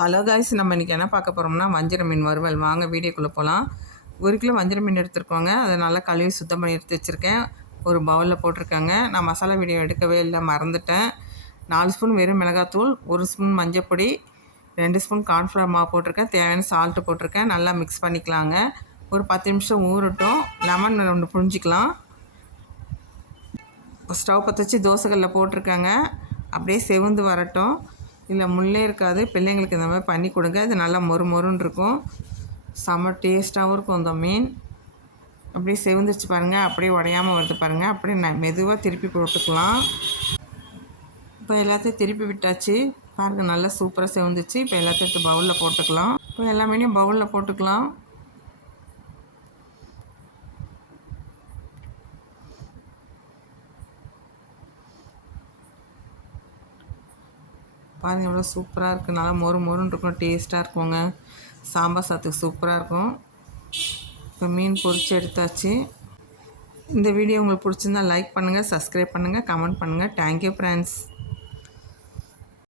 Hello guys, நம்ம இன்றைக்கி என்ன பார்க்க போகிறோம்னா வஞ்சிர மீன் வறுவல். வாங்க வீடியோக்குள்ளே போகலாம். 1 கிலோ வஞ்சிர மீன் எடுத்துருக்கோங்க. அதை நல்லா கழுவி சுத்தம் பண்ணி எடுத்து வச்சுருக்கேன். ஒரு பவுலில் போட்டிருக்கேங்க. நான் மசாலா வீடியோ எடுக்கவே இல்லை, மறந்துட்டேன். 4 ஸ்பூன் வெறும் மிளகாத்தூள், 1 ஸ்பூன் மஞ்சப்பொடி, 2 ஸ்பூன் கார்ன்ஃப்ளவர் மாவு போட்டிருக்கேன். தேவையான சால்ட்டு போட்டிருக்கேன். நல்லா மிக்ஸ் பண்ணிக்கலாங்க. ஒரு 10 நிமிஷம் ஊறட்டும். லெமன் 1 புழிஞ்சிக்கலாம். ஸ்டவ் பற்ற வச்சு தோசைக்கல்லில் போட்டிருக்கேங்க. அப்படியே செவந்து வரட்டும். இதில் முள்ளே இருக்காது. பிள்ளைங்களுக்கு இந்த மாதிரி பண்ணி கொடுங்க. இது நல்லா மொறு மொறுன்னு இருக்கும். செம்ம டேஸ்ட்டாகவும் இருக்கும் இந்த மீன். அப்படியே செவந்துச்சு பாருங்கள். அப்படியே உடையாமல் வருது பாருங்கள். அப்படியே மெதுவாக திருப்பி போட்டுக்கலாம். இப்போ எல்லாத்தையும் திருப்பி விட்டாச்சு பாருங்கள். நல்லா சூப்பராக செவந்துச்சு. இப்போ எல்லாத்தையும் எடுத்து பவுலில் போட்டுக்கலாம். இப்போ எல்லா மீனையும் பவுலில் போட்டுக்கலாம். பாருங்கள் எவ்வளோ சூப்பராக இருக்குது. நல்லா மொறு மொறுன்னு இருக்கும். டேஸ்ட்டாக இருக்குங்க. சாம்பார் சாத்துக்கு சூப்பராக இருக்கும். இப்போ மீன் பொரித்து எடுத்தாச்சு. இந்த வீடியோ உங்களுக்கு பிடிச்சிருந்தா லைக் பண்ணுங்கள், சப்ஸ்கிரைப் பண்ணுங்கள், கமெண்ட் பண்ணுங்கள். Thank you friends.